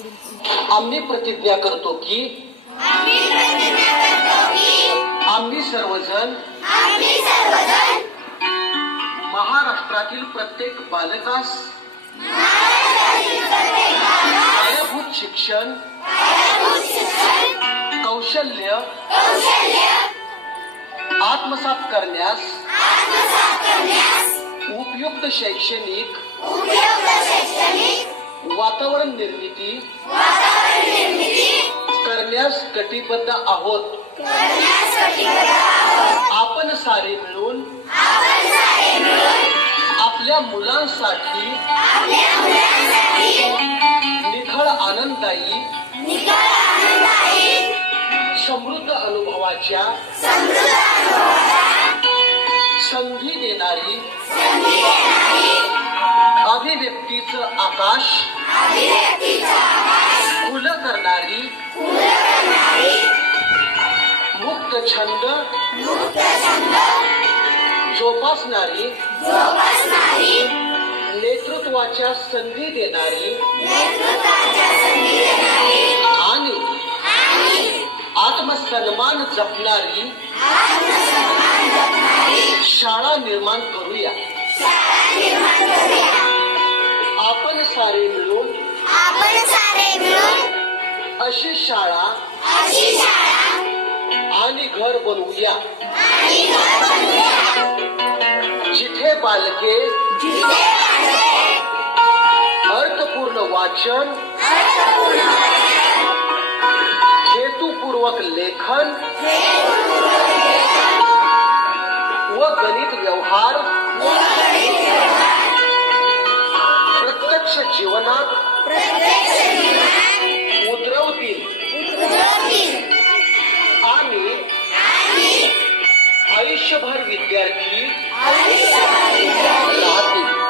आम्ही प्रतिज्ञा करतो की आम्ही सर्वजण महाराष्ट्रातील प्रत्येक बालकास पायाभूत शिक्षण कौशल्य आत्मसात करण्यास उपयुक्त शैक्षणिक वातावरण निर्मिती करण्यास कटिबद्ध आहोत. आपण सारे मिळून आपल्या मुलांसाठी निखळ आनंददायी समृद्ध अनुभवाच्या संधी देणारी अभिव्यक्तीचं आकाश फुलं करणारी मुक्त छंद जोपासणारी नेतृत्वाच्या संधी देणारी आणि आत्मसन्मान जपणारी शाळा निर्माण करूया. आपण सारे मिळून सारे मिळून अशी शाळा. अशी शाळा. आणि घर बनवूया. आणि घर बनवूया. जिथे बालके जिथे अर्थपूर्ण वाचन अर्थपूर्ण वाचन, हेतुपूर्वक लेखन व गणित व्यवहार. प्रत्यक्ष जीवनात उतरवतील आणि आणि आयुष्यभर विद्यार्थी आयुष्यभर विद्यार्थी राहतील.